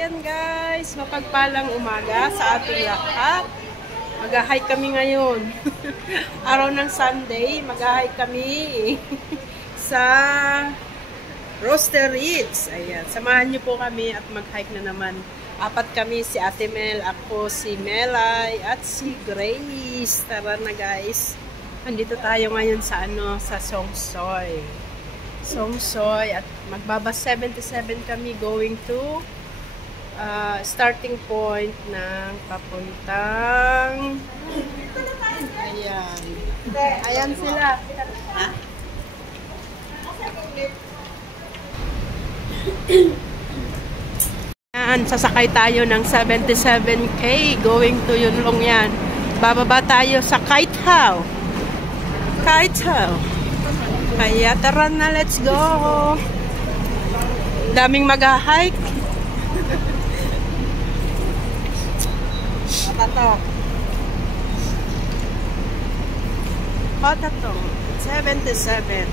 ayan guys, mapagpalang umaga sa ating lahat. Mag-hike kami ngayon. Araw ng Sunday, mag-hike kami sa Roster Ridge. Ayan, samahan niyo po kami at mag-hike na naman. Apat kami, si Ate Mel, ako, si Melay, at si Grace. Tara na guys. Andito tayo ngayon sa sa Songsoy. At magbaba 77 kami going to starting point ng papuntang ayan sila. Yan, sasakay tayo ng 77K going to Yunlong yan. Bababa tayo sa Kite How. Kaya tara na, let's go. Daming mag-hike. Patato 77.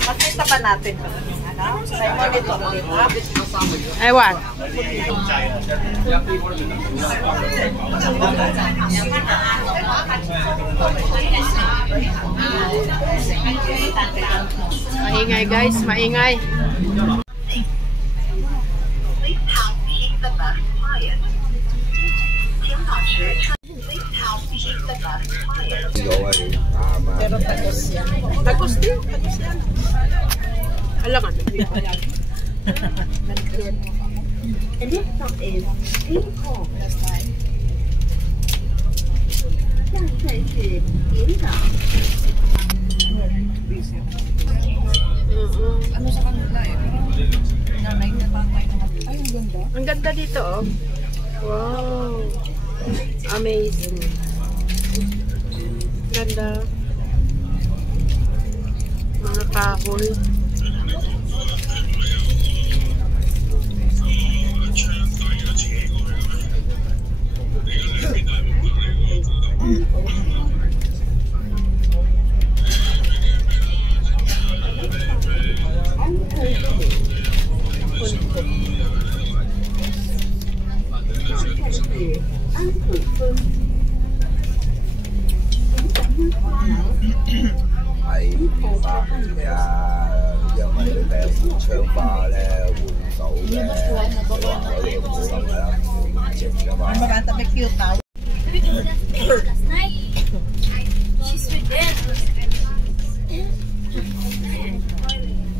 Makita ba natin ito? May monitor dito. Ewan. Maingay guys, maingay. Pero tagos yan. Tagos yan. Alam ka. Ano sa kanila eh? Nanay na tatay na. Ay, ang ganda. Ang ganda dito oh. Wow. Amazing. Ganda. Mga kahoy. Cute tao. Last night, she's with them.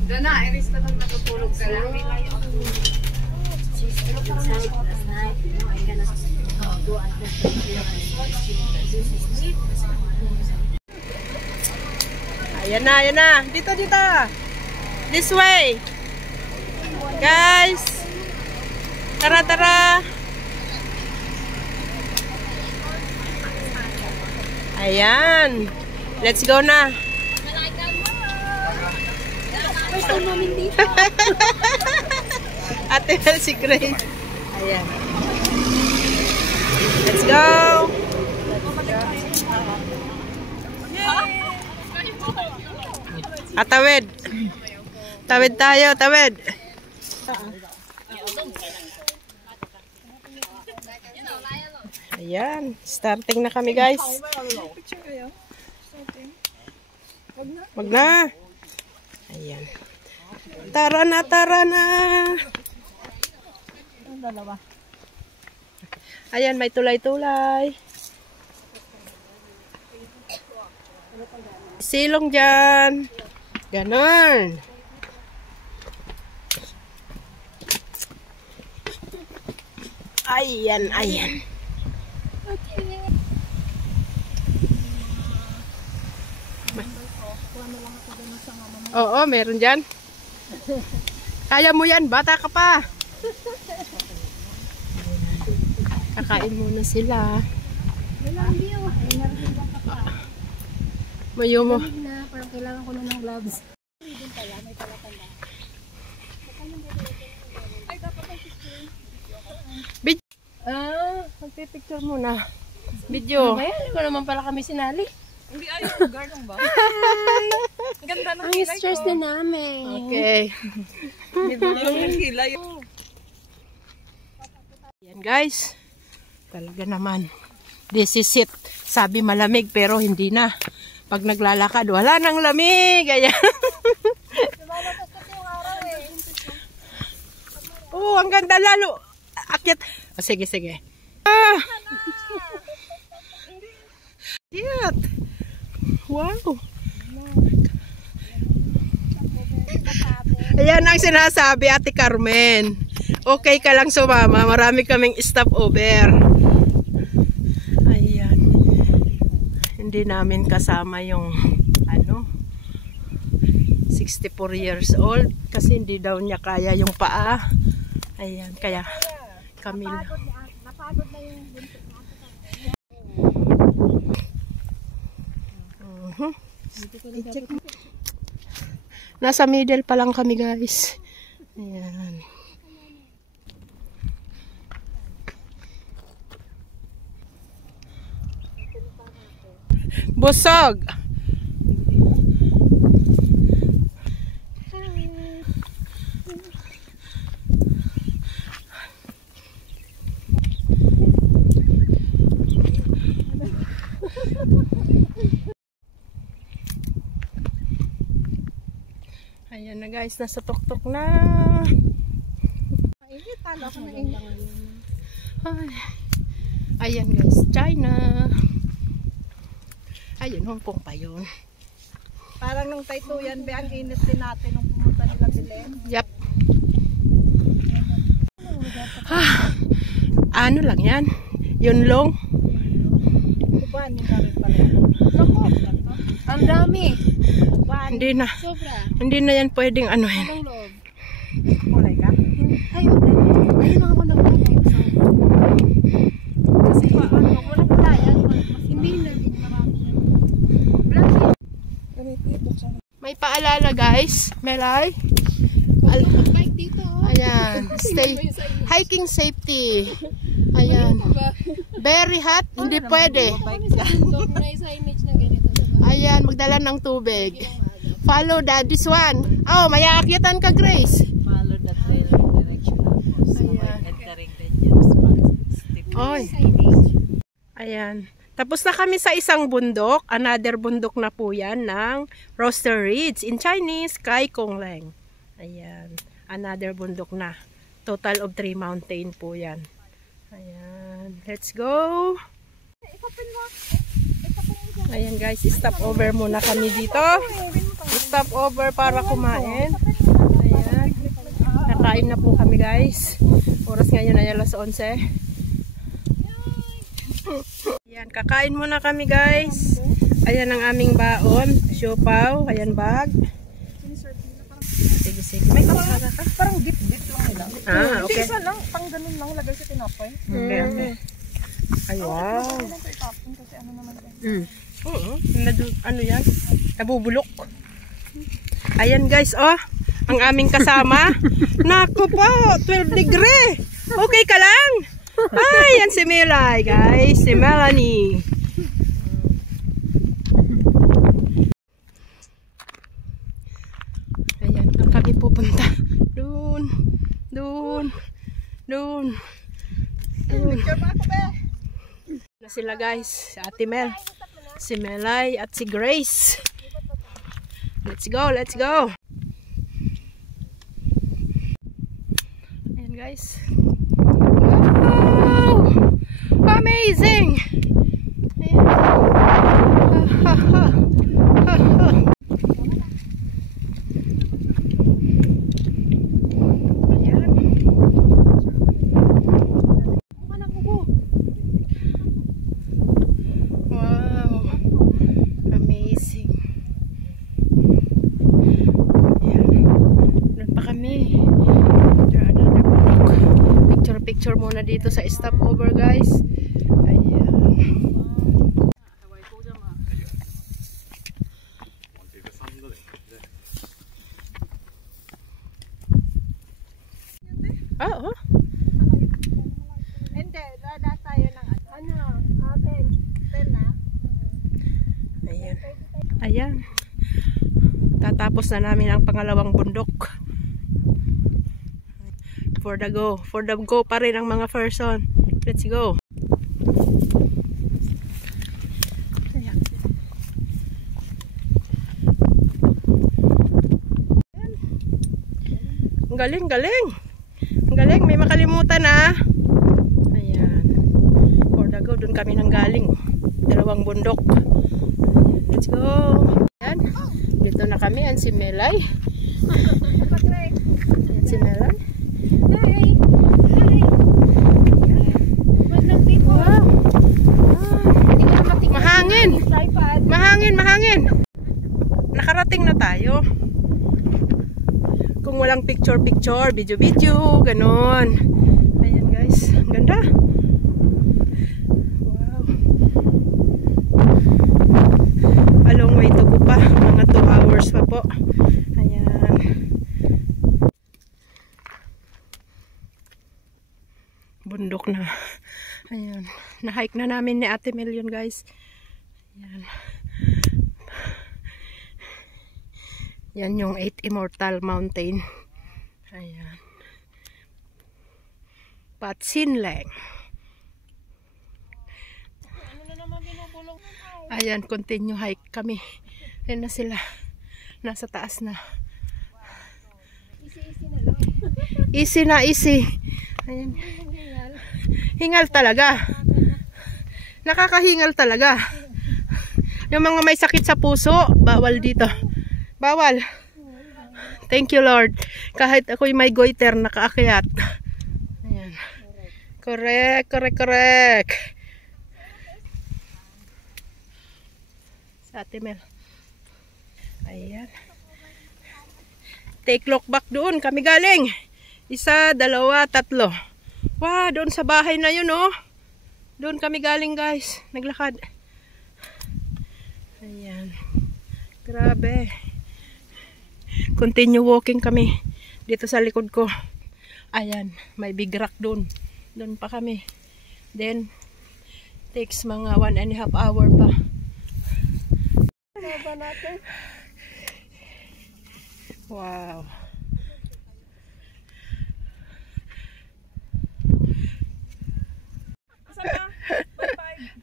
Dana, iris ka nang natutulog ka lang. She's inside last night. You know, I cannot go at the Ayan na. Dito. This way. Guys. Tara. Ayan. Let's go na. First time namin dito. Ate Mel, si Grace. Ayan. Let's go. Tawid. Tawid tayo. Ayan. Starting na kami, guys. Wag na. Ayan. Tara na. Ayan, may tulay-tulay. Silong dyan. Ganon. Ayan. Oo, meron dyan. Kaya mo yan, bata ka pa. Kakain muna sila. Mayo mo. Parang kailangan ko na ng gloves. Magpipicture muna. Video. Hindi ko naman pala kami sinali. Hindi ayaw, garnong ba? Ang ganda ng Ang kilay stress ko. na namin. Okay. Ang kilay. Yan guys. Talaga naman. This is it. Sabi malamig pero hindi na. Pag naglalakad, wala nang lamig. Ayan. Oh, ang ganda lalo. Akyat. Oh, sige, sige. Ah. Akyat. Wow. Ayan ang sinasabi, Ate Carmen. Okay ka lang sumama. Marami kaming stopover. Ayan. Hindi namin kasama yung 64 years old kasi hindi daw niya kaya yung paa. Ayan, kaya kami lang. Napagod na yung buntot natin. Nasa middle pa lang kami guys. Ayan. Busog. Ayan na guys, nasa tuktok na. Ay, talo ako na inyo. Ay. Ayan guys, China. Ayun, Hong Kong pa yun. Parang nung Taytuyan, be, ang init din natin nung pumunta nila Belen. Yep. Ano lang yan? Yun long. Uban, yung rin pala. Lako. Ang dami. Uban. Hindi na. Sobra. Hindi na yan pwedeng ano yan. Anong loob? Kulay ka? Ay, ayun ako nagpalay. Kasi pa, walang kaya. Hindi na. May paalala guys. Melay. Mag-bike dito. Ayan. Stay. Hiking safety. Ayan. Very hot. Hindi pwede. May signage na ganito. Ayan. Magdala ng tubig. Follow this one. Oh, may aakyatan ka Grace. Follow the trail directional course. Ayan. Entering dangerous spots. Oy. Ayan. Tapos na kami sa isang bundok. Another bundok na po yan ng Roster Ridge. In Chinese, Kai Kong Leng. Ayan. Another bundok na. Total of 3 mountain po yan. Ayan. Let's go. Ayan guys, stop over muna kami dito. Stop over para kumain. Ayan. Nakain na po kami guys. Oras ngayon ay alas 11. Ayan, kakain muna kami guys. Ayan ang aming baon. Siopaw. Ayan bag. Sige, sige. May kasara ka? Parang dip-dip lang nila. Ah, okay. Hindi, isa lang. Pang ganun lang lagay sa tinapay. Okay, okay. Ay, wow. Kasi ano naman yan. Oo. Ano yan? Nabubulok. Ayan guys, oh. Ang aming kasama. Naku po, 12 degree. Okay ka lang? Ay, yan si Melay, guys. Si Melanie. Ayan, doon kami pupunta. Doon. Doon. Doon. Picture mo ako, be. Na sila guys. Si Ate Mel. Si Melay at si Grace. Let's go, let's go. Ayan guys. Wow! Amazing! Ayan. Ha, ha, ha. Ha, ha. Ayan. Wow! Amazing! Ayan. Doon pa kami. Picture muna dito sa stopover guys. Ayan. Oo. Hindi, dada tayo ng ano, atin. Ayan. Ayan. Tatapos na namin ang pangalawang bundok. For the go. For the go pa rin ang mga person. Let's go. Ayan. Ang galing, galing. Ang galing, may makalimutan ah. Ayan. For the go, dun kami nang galing. Dalawang bundok. Ayan. Let's go. Ayan. Dito na kami, yan si Melay. Yan si Melay. Hi! Wow! Mahangin! Mahangin, mahangin! Nakarating na tayo. Kung walang picture-picture, video-video, ganon. Ayan guys, ang ganda. Wow. A long way to go pa. Mga 2 hours pa po. Ayan. Bundok na. Ayan. Na-hike na namin ni Ate Mel yun guys. Ayan. Yan yung 8 Immortal Mountain. Ayan. Patsinleng. Ayan, continue hike kami. Ayan na sila. Nasa taas na. Easy na, easy. Ayan. Hingal talaga. Nakakahingal talaga. Yung mga may sakit sa puso, bawal dito. Bawal. Thank you Lord. Kahit ako'y may goiter, nakaakyat. Ayan. Correct, correct, correct. Sa Ate Mel. Ayan. Take look back doon. Kami galing. 1, 2, 3. Wow, doon sa bahay na yun oh. Doon kami galing guys. Naglakad. Ayan. Grabe. Continue walking kami. Dito sa likod ko. Ayan. May big rock doon. Doon pa kami. Then, takes mga 1.5 hour pa. Wow.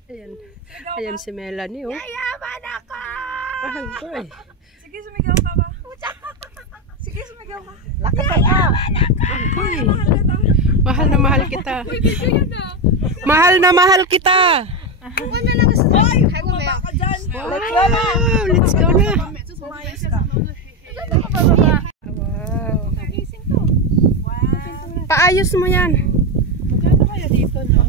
Ayan. Ayan si Melanie oh. Yayaman ako! Agoy. Sige, sumigaw ka ba? Sige, sumigaw ka. Yayaman ako! Agoy. Mahal Mahal na to. na mahal kita. Uy, video yan ah. Mahal na mahal kita. Huwag na lang sa Hoy, bumaba ka dyan. Wow, let's go na. Sumayos ka. Wow. Nagising to. Wow. Paayos mo yan. Magkano kaya dito, no?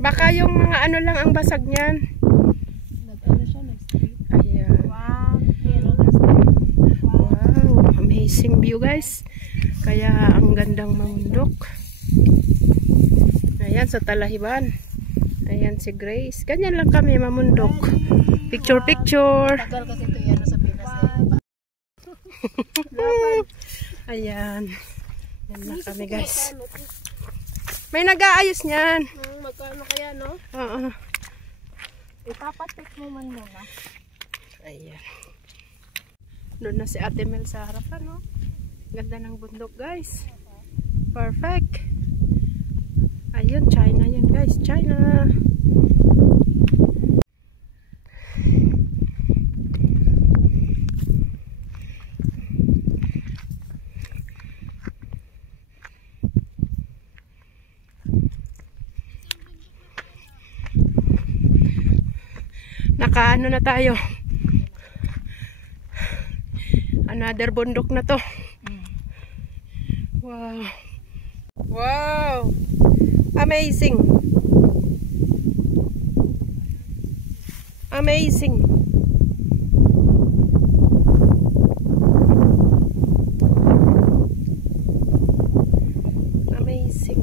Baka yung mga ano lang ang basag niyan. Nag-ano siya, nag-straight. Ayan. Wow, amazing view guys. Kaya ang gandang mamundok. Ayan sa Talahiban. Ayan si Grace. Ganyan lang kami mamundok. Picture picture. Tagal kasi ito yan sa Pinas Ayan. Yan na kami guys. May nag-aayos niyan. Magkano kaya no? Oo. Ipapatik mo man muna. Ayan. Doon na si Ate Mel sa harapan, no? Ganda ng bundok, guys. Perfect. Ayun, China yun, guys. China. Nakaano na tayo. Another bundok na to. Wow. Wow. Amazing. Amazing. Amazing.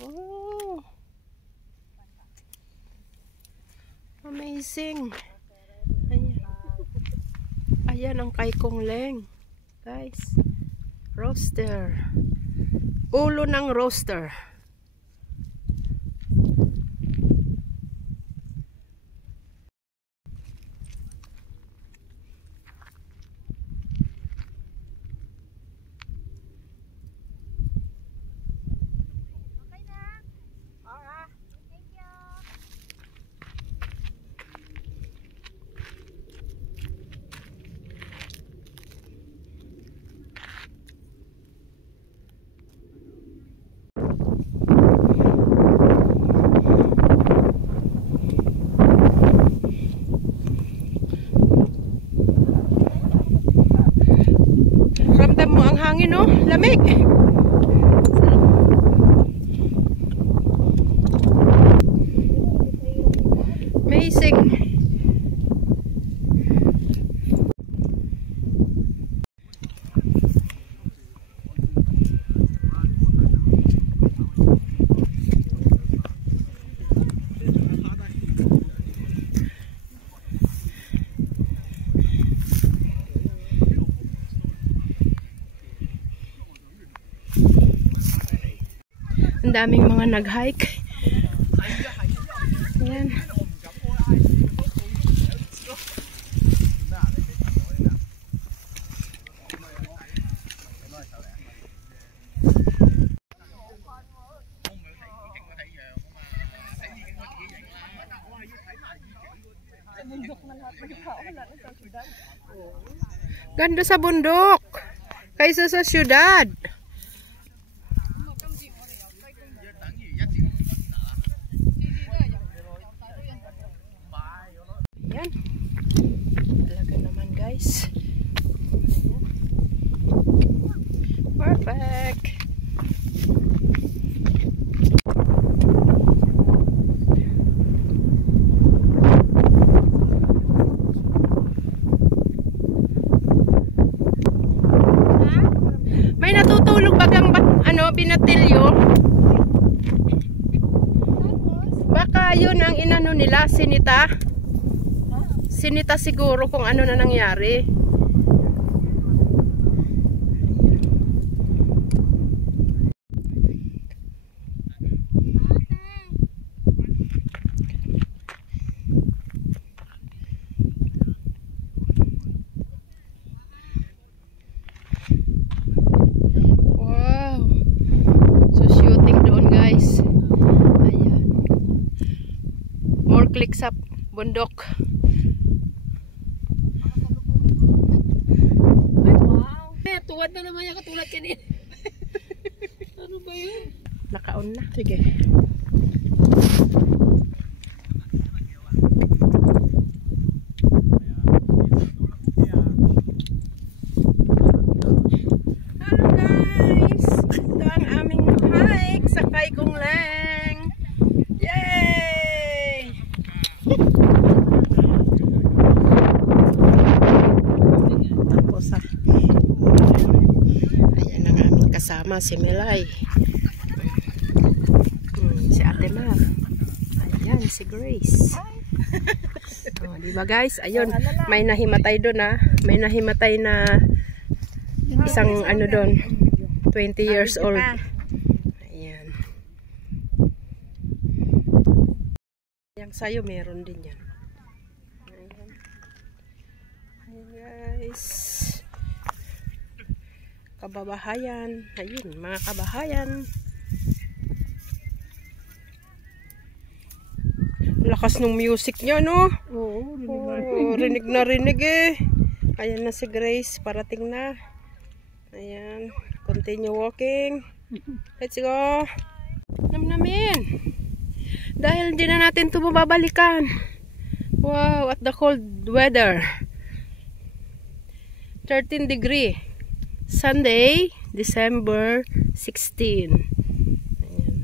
Oh. Amazing. Ayan. Ayan ang kay Kong Leng. Guys. Roaster. Ulo ng roaster. lamig. Amazing. Ang daming mga nag-hike. Ayan. Ganda sa bundok kaysa sa syudad. Yan. Talaga naman guys. Perfect. May natutulog bagang binatilyo. Baka yun ang inano nila, sinita. Sinita siguro kung ano na nangyari. Click sa bundok. Ay, wow. Tuwad na naman yung katulad kanina. Ano ba yun? Naka-on na. Sige. Hello guys! Ito ang aming hike sa Kaigong Leng. Yay! Tapos ayan ang aming kasama, si Melay, si Ate Mar, ayan si Grace. Diba guys, ayun, may nahimatay doon may nahimatay na isang ano doon, 20 years old. Ayan. Yang sayo meron din yan. Ayan. Ayan guys. Kababahayan. Ayun, mga kabahayan. Lakas ng music niya, no? Oo, rinig na rinig eh. Ayan na si Grace, parating na. Ayan, continue walking. Let's go. Namnamin. Dahil hindi na natin ito mababalikan. Wow, at the cold weather. 13 degree. Sunday, December 16. Ayan.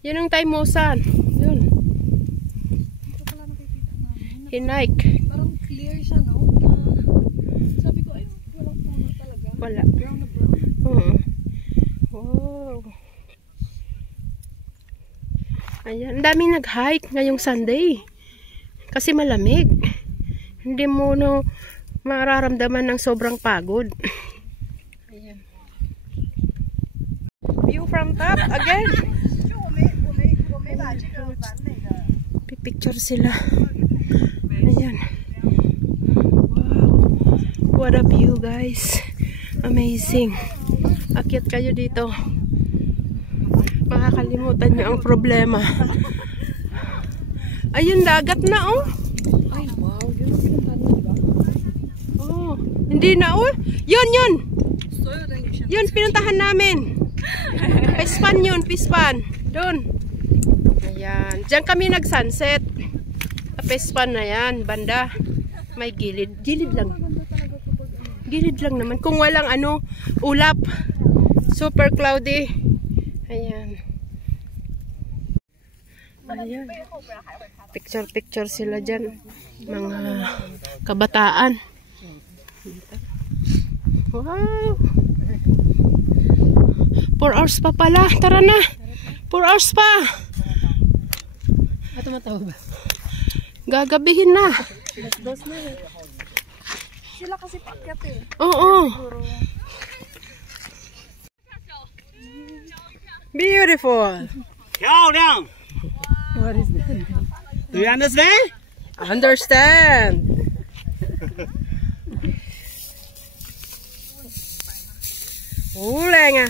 Yun ang time mosan. Yun. Hinike. Parang clear siya, no? Sabi ko, ay, walang puno talaga. Wala. Brown na brown. Wow. Ayan, ang daming nag-hike ngayong Sunday. Kasi malamig. Hindi mo mararamdaman ng sobrang pagod. Ayan. View from top again. Pipicture sila. Ayan. Wow. What a view guys. Amazing. Akyat kayo dito. Makakalimutan nyo ang problema. Ayun, dagat na oh. Ay, wow. Yun ang pinuntahan ba? Oh, hindi na oh. Yun. Yun, pinuntahan namin. Pispan yun, Pispan. Doon. Ayan. Diyan kami nag-sunset. Pispan na yan, banda. May gilid. Gilid lang. Gilid lang naman. Kung walang ulap. Super cloudy. Ayan. Ayan. Picture sila dyan. Mga kabataan. Wow. 4 hours pa pala. Tara na. 4 hours pa. Tumatawa ba? Gagabihin na. Dos na eh. Sila kasi pakyat eh. Oo. Beautiful. Down. What is that? Do you understand? Understand. Ule nga.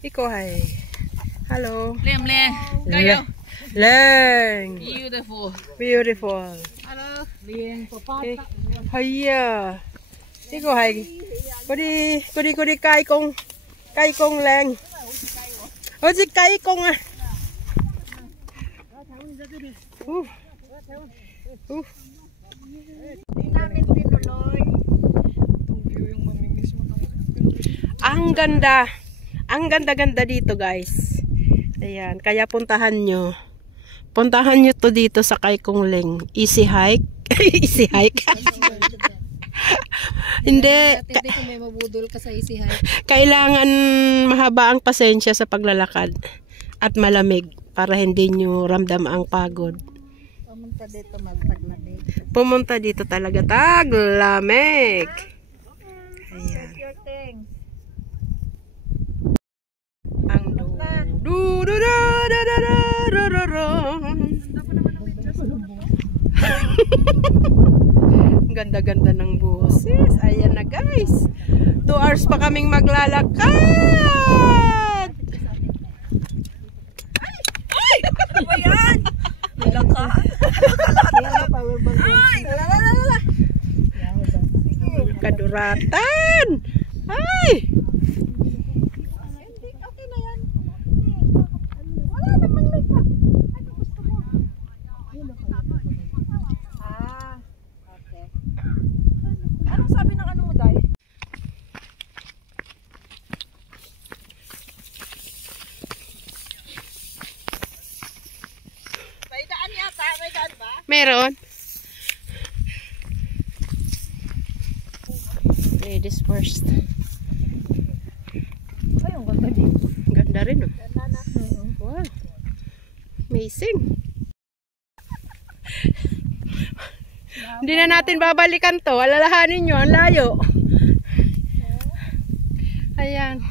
Iko hay. Hello. Lem. Leng. Beautiful. Beautiful. Hello. Lem. Hiya. Iko hay. Kudi kai kong leng. O si kai kong ah. Namin tinuloy. Ang ganda. Ang ganda-ganda dito, guys. Ayan, kaya puntahan nyo. Puntahan nyo to dito sa Kaikong Leng. Easy hike. Easy hike. Hindi. Hindi ko may mabudol ka sa easy hike. Kailangan mahaba ang pasensya sa paglalakad. At malamig. Para hindi nyo ramdam ang pagod. Pumunta dito magpaglamig. Pumunta dito talaga. Taglamig. Ayan. Your thing. Ang ganda-ganda ng buses. Ayan na, guys. 2 hours pa kaming maglalakad. Ay! Ano ba yan? Nilaka. Ay! Kaduratan. Ay! Meron. Ladies first. Ay, ang ganda dito. Ganda rin, oh. Ganda na. Wow. Amazing. Hindi na natin babalikan to. Alalahanin nyo, ang layo. Ayan.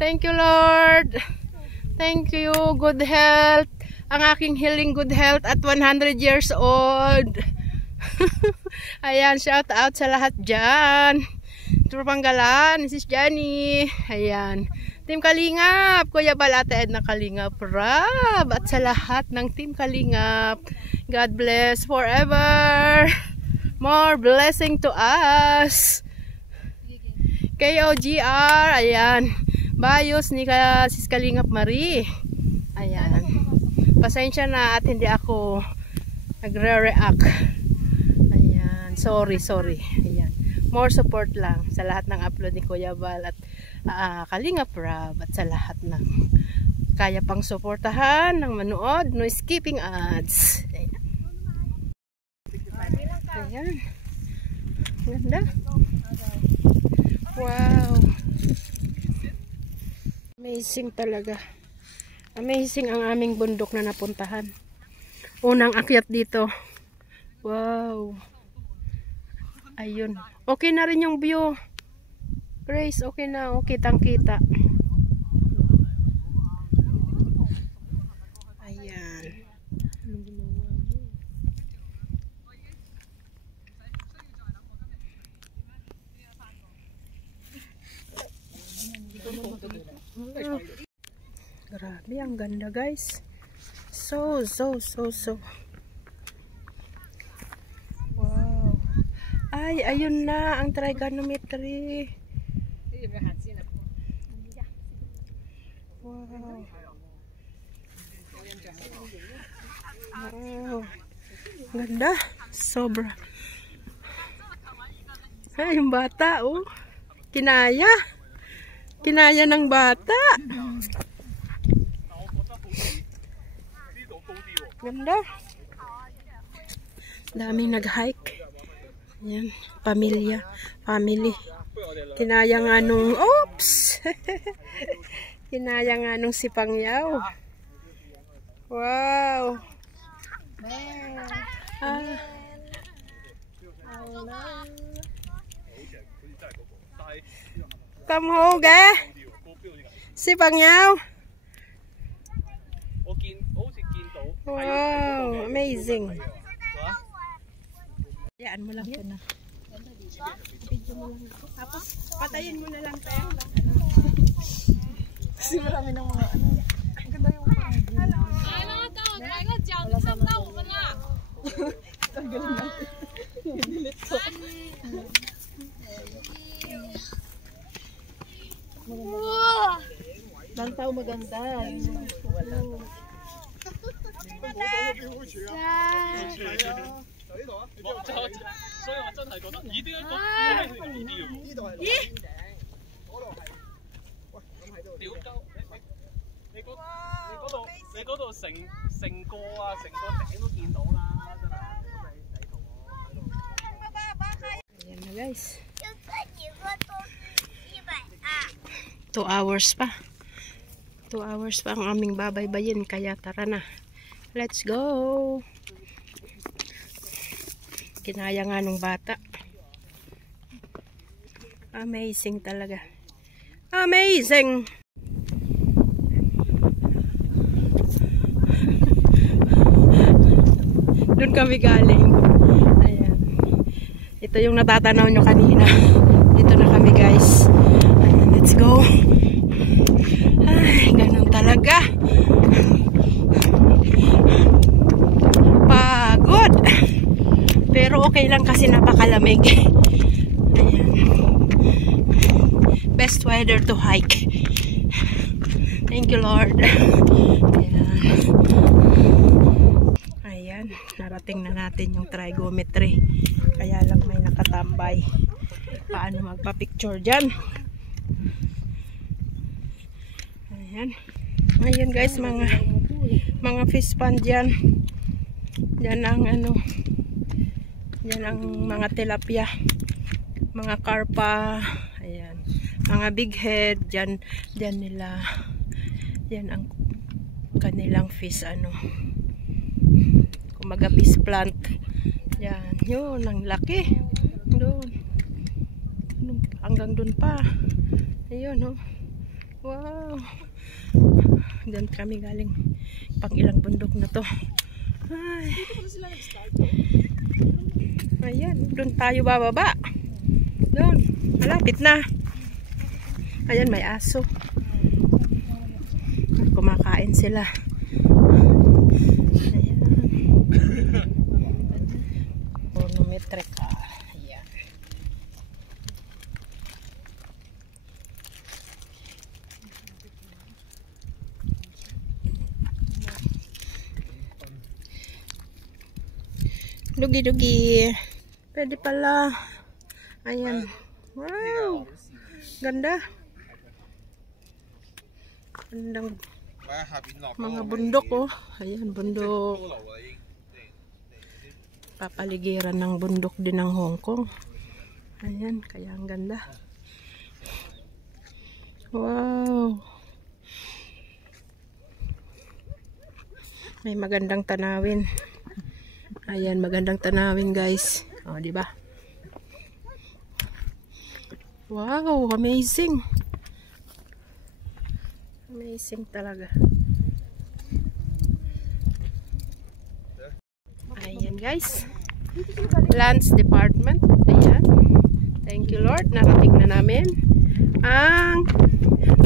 Thank you, Lord. Thank you. Good health. Ang aking healing good health at 100 years old. Ayan, shout out sa lahat dyan. Turpanggalan, Mrs. Jenny. Ayan. Team Kalingap, Kuya Balate Edna Kalingap, Rab. At sa lahat ng Team Kalingap, God bless forever. More blessing to us. KOGR, ayan. Bayos ni Sis Kalingap Marie. Ayan. Pasensya na at hindi ako nagre-react. Ayan. Sorry. Ayan. More support lang sa lahat ng upload ni Kuya Bal at Kalingap Rab at sa lahat ng kaya pang suportahan ng manood, no skipping ads. Ayan. Ganda. Wow. Amazing talaga. Amazing ang aming bundok na napuntahan. Unang akyat dito. Wow. Ayun. Okay na rin yung view. Grace, okay na. Okay, kitang-kita. Ayan. Grabe, ang ganda, guys. So. Wow. Ay, ayun na ang trigonometry. Wow. Wow. Ganda. Sobra. Ay, yung bata, oh. Kinaya. Kinaya ng bata. Ganda. Daming nag-hike. Ayan. Pamilya. Family. Kinaya nga nung, oops! Kinaya nga nung si Pangyaw. Wow! Ah. Come home, eh? Si Pangyaw. Wow! Amazing. Yan mo lang na. Video mo lang ako. Tapos, patayin mo na lang tayo. Kasi marami ng mga ano. Ang ganda yung mga hello. Ay, mga tao. Kaya nga dyan. Isang tao ka na. Tanggalin natin. Nilit ko. Bang tao maganda. Wala. Ayan na guys. 2 hours pa. 2 hours pa ang aming babaybayin. Kaya tara na. Let's go! Kinaya nga nung bata. Amazing talaga. Amazing! Doon kami galing. Ayan. Ito yung natatanaw nyo kanina. Dito na kami guys. Ayan, let's go. Ay, ganun talaga. Pagod. Pero okay lang kasi napakalamig. Ayan. Best weather to hike. Thank you, Lord. Ayan. Ayan. Narating na natin yung trigonometry. Kaya lang may nakatambay. Paano magpa-picture dyan? Ayan. Ayan guys, mga fish pond dyan. Dyan ang ano, dyan ang mga tilapia, mga karpa, ayan, mga big head, dyan nila, dyan ang kanilang fish, ano, kumaga fish plant, yan, yun, ang laki, doon, hanggang doon pa, ayun, oh, wow, dyan kami galing, pang ilang bundok na to. Ay. Ayan, doon tayo bababa. Doon, malapit na. Ayan, may aso. Kumakain sila. Ayan. Chronometrical. Ayan. Dugi-dugi. Pwede pala. Ayan. Wow. Ganda. Gandang mga bundok, oh. Ayan, bundok. Papaligiran ng bundok din ng Hong Kong. Ayan, kaya ang ganda. Wow. May magandang tanawin. Ayan, magandang tanawin guys. O, di ba? Wow, amazing. Amazing talaga. Ayan guys. Lands Department. Ayan. Thank you Lord. Narating na namin ang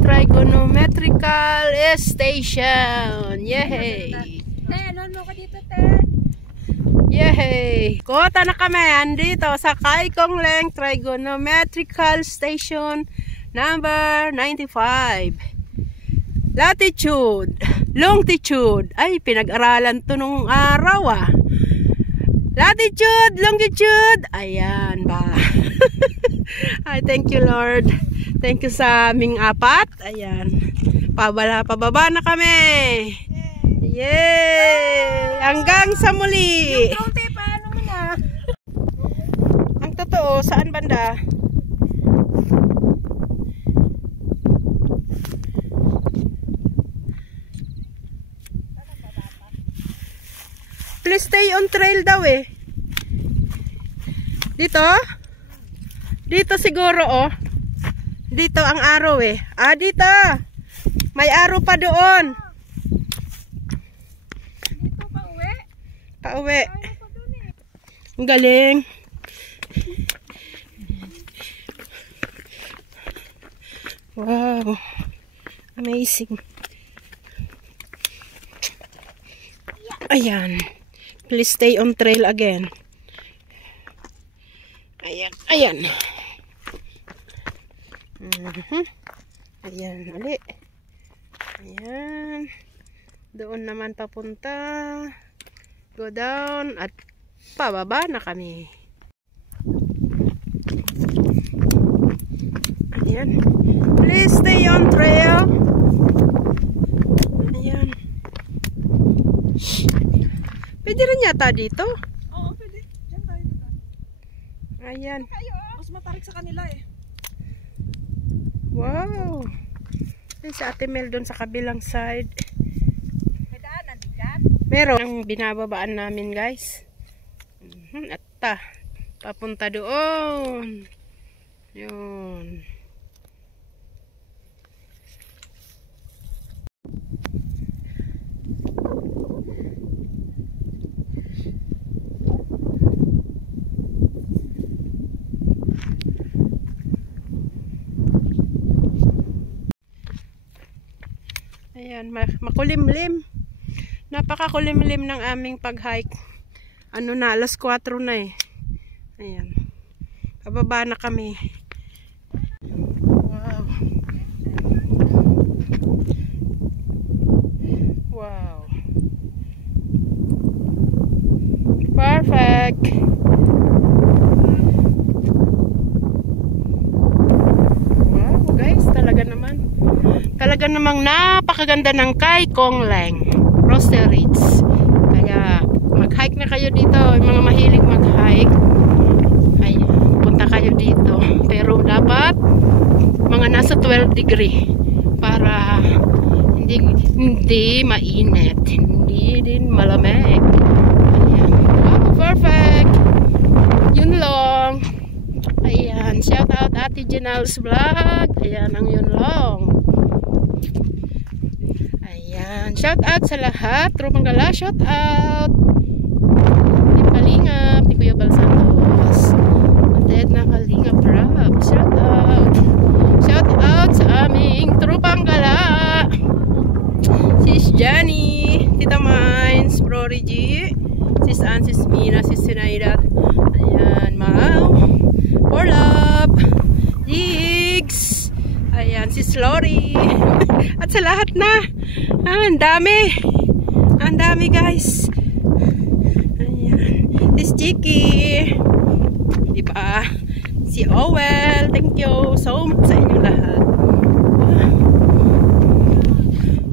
trigonometrical station. Yay! Ano ka dito, te? Yay! Kota na kami andito sa Kai Kong Leng Trigonometrical Station number 95. Latitude longitude. Ay, pinag-aralan to nung araw ah. Latitude, longitude. Ayan ba. Ay, thank you Lord. Thank you sa aming apat. Ayan. Pababa na kami. Yay! Hanggang sa muli. Yung kaunti, paano mo na? Ang totoo, saan banda? Please stay on trail daw eh. Dito? Dito siguro oh. Dito ang araw eh. Ah, dito. May araw pa doon. Dito pa uwi? Pauwi. Ang galing. Wow. Amazing. Ayan. Please stay on trail again. Ayan. Ayan. Ayan. Ali. Ayan. Doon naman papunta. Go down. At pababa na kami. Ayan. Please stay on trail. Ayan. Pwede rin yata dito. Oo, pwede. Diyan tayo dito. Ayan. Mas matarik sa kanila eh. Wow. Ay, sa Ate Mel doon sa kabilang side. May daanan dyan? Meron ang binababaan namin guys. At papunta doon. Yun. Ayan, makulimlim. Napakakulimlim ng aming pag-hike. Ano na, alas 4 na eh. Ayan. Pababa na kami. Wow. Wow. Perfect. Wow, guys, talaga namang napakaganda ng Kai Kong Leng Roster Ridge. Kaya mag-hike na kayo dito, yung mga mahilig mag-hike. Ay, punta kayo dito. Pero dapat mga nasa 12 degree para hindi mainit, hindi din malamig. Ayan. Wow, perfect. Yun lang. Ayan, shout out Ate Janelle's Vlog. Ayan ang Yun Long. Ayan, shout out sa lahat. Tropang Gala, shout out. Team Kalingap, ni Kuya Bal Santos. Ate na Kalingap Rap, shout out. Shout out sa aming Tropang Gala. Sis Jenny, Tita Mines, Bro Reggie, Sis Ann, Sis Mina, Sis Sinaidat. Ayan, Mau, For Love, Jigs. Ayan, Sis Lori. At sa lahat na. Ang dami. Ang dami guys. Ayan. Sis Chiki. Diba? Si Owel. Thank you so much sa inyong lahat.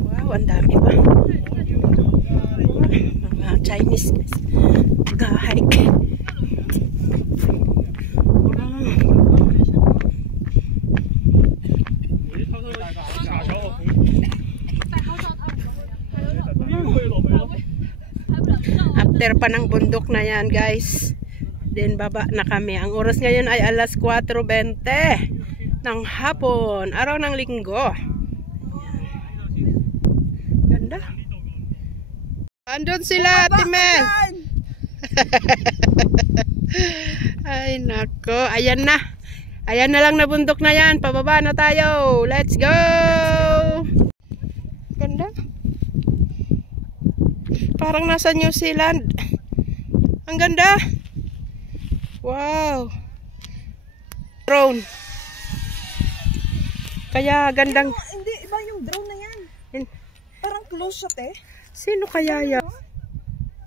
Wow, ang dami pa. Mga Chinese guys. Mag-hike. After pa ng bundok na yan guys, then baba na kami. Ang oras ngayon ay alas 4:20 ng hapon, araw ng linggo. Ganda. Andun sila, Ate Mel. Ay nako, ayan na. Ayan na lang na bundok na yan. Pababa na tayo. Let's go. Ganda. Parang nasa New Zealand. Ang ganda. Wow. Drone. Kaya gandang. Hindi, iba yung drone na yan. Parang close siya, te. Sino kaya yan?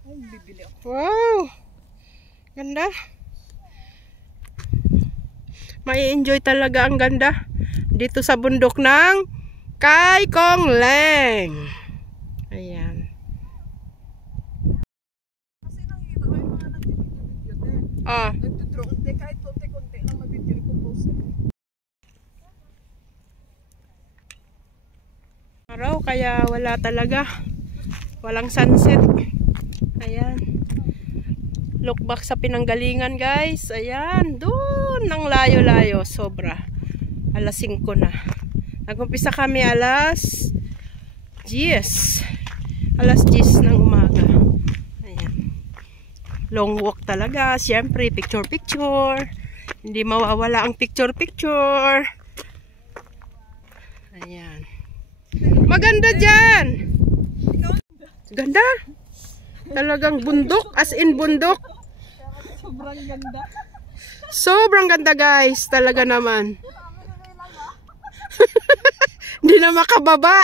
Ay, bibili ako. Wow! Ganda. Mai-enjoy talaga ang ganda dito sa bundok ng Kai Kong Leng. Ayan. Kasi nakikita ko yung mga nag-video, te. Ah, Nagtudraw, te. Kahit konti-konti lang na video i-compose. araw kaya wala talaga. Walang sunset. Ayan. Look back sa pinanggalingan, guys. Ayan, doon nang layo-layo, sobra. Alas 5 na. Nag-umpisa kami alas 10. Alas 10 ng umaga. Ayan. Long walk talaga. Siyempre, picture-picture. Hindi mawawala ang picture-picture. Ayan. Maganda dyan. Ganda. Talagang bundok. As in bundok. Sobrang ganda. Sobrang ganda, guys. Talaga naman. Hindi na makababa.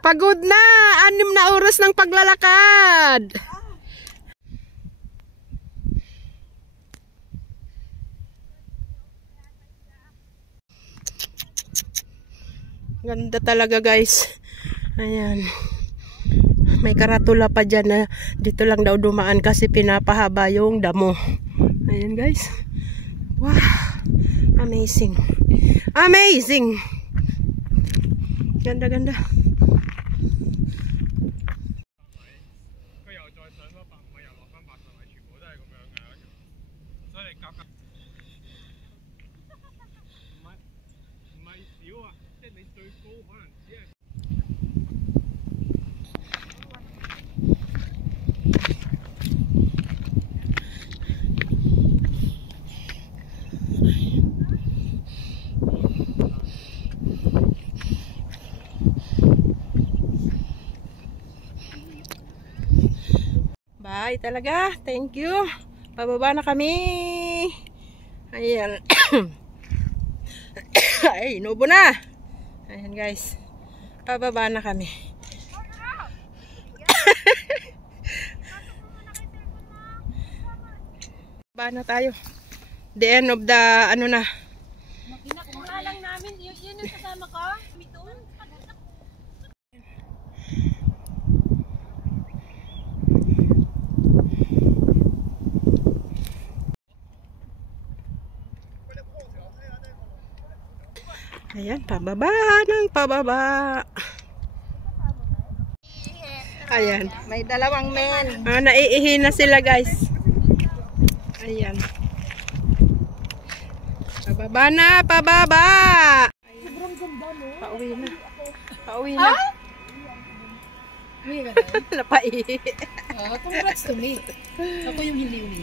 Pagod na. 6 na oras ng paglalakad. Ganda talaga, guys. Ayan. May karatula pa dyan na dito lang daw dumaan kasi pinapahaba yung damo. Ayan, guys. Wow. Amazing. Amazing. Ganda, ganda. Bye talaga. Thank you. Pababa na kami. Ayan. Ay, inubo na. Ayan, guys. Pababa na kami. Baba na tayo. The end of the ano na. Kinakuha lang namin. Yun yung kasama ko. Mitun. Ayan, pababa ng pababa. Ayan. May dalawang men. Naiihi na sila, guys. Ayan. Pababa na, pababa. Sobrang ganda, no? Pauwi na. Pauwi na. Uwi ka na. Napaihi. Congrats to me. Ako yung hindi uwi.